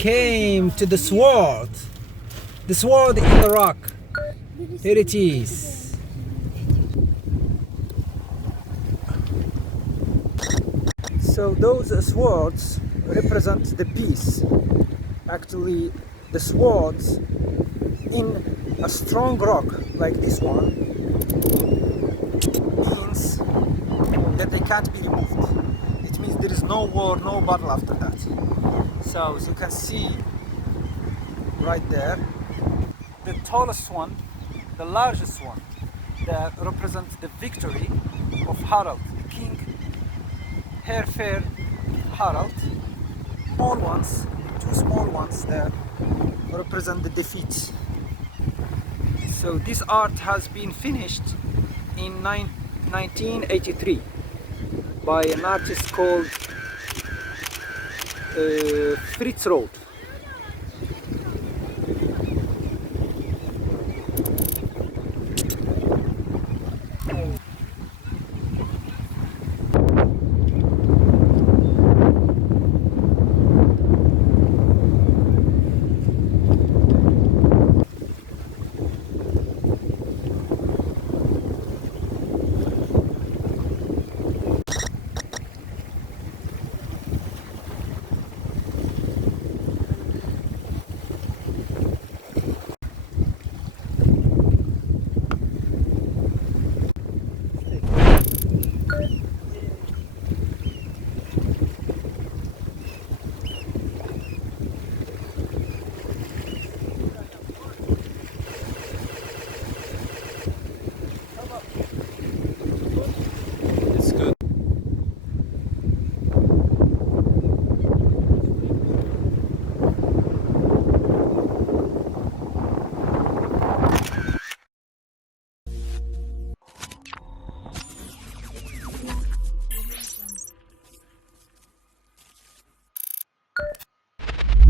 came to the sword. The sword in the rock. Here it is. So those swords represent the peace. Actually, the swords in a strong rock like this one means that they can't be removed. It means there is no war, no battle after that. So as you can see right there, the tallest one, the largest one, that represents the victory of Harald, King Fairhair Harald. Small ones, two small ones that represent the defeat. So this art has been finished in 1983 by an artist called Fritz Roth.